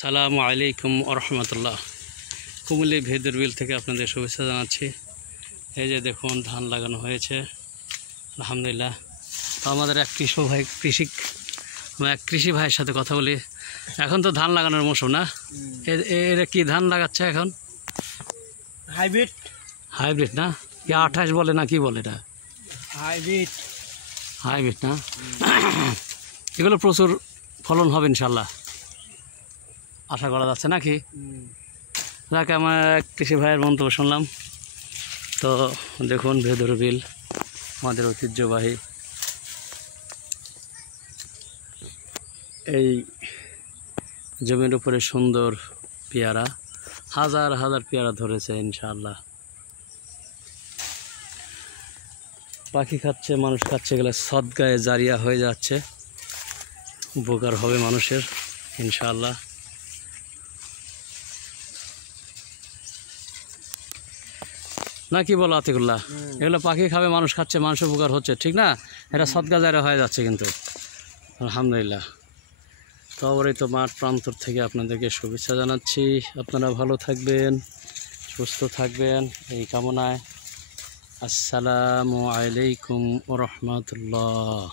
সালামু আলাইকুম রহমতুল্লাহ। কুমিল্লা ভেদর বিল থেকে আপনাদের শুভেচ্ছা জানাচ্ছি। এই যে দেখুন ধান লাগানো হয়েছে আলহামদুলিল্লাহ। তো আমাদের এক কৃষি ভাইয়ের সাথে কথা বলি। এখন তো ধান লাগানোর মৌসুম না? এরা কি ধান লাগাচ্ছে এখন? হাইব্রিড না? কি 28 বলে না কি বলে এটা? হাইব্রিড না? এগুলো প্রচুর ফলন হবে ইনশাল্লাহ, আশা করা যাচ্ছে নাকি? যাকে আমার কৃষি ভাইয়ের মন্তব্য শুনলাম। তো দেখুন ভেদর বিল আমাদের ঐতিহ্যবাহী এই জমির উপরে সুন্দর পেয়ারা, হাজার হাজার পেয়ারা ধরেছে ইনশাআল্লাহ। পাখি খাচ্ছে, মানুষ খাচ্ছে, এগুলো সদগায়ে জারিয়া হয়ে যাচ্ছে, উপকার হবে মানুষের ইনশাআল্লাহ। না কি বলো আতিকুল্লাহ? এগুলো পাখি খাবে, মানুষ খাচ্ছে, মানুষের উপকার হচ্ছে, ঠিক না? এটা সদগা জারিয়া হয়ে যাচ্ছে কিন্তু আলহামদুলিল্লাহ। তো অবশ্যই তো মাঠ প্রান্তর থেকে আপনাদেরকে শুভেচ্ছা জানাচ্ছি। আপনারা ভালো থাকবেন, সুস্থ থাকবেন এই কামনায়। আসসালামু আলাইকুম ওয়া রাহমাতুল্লাহ।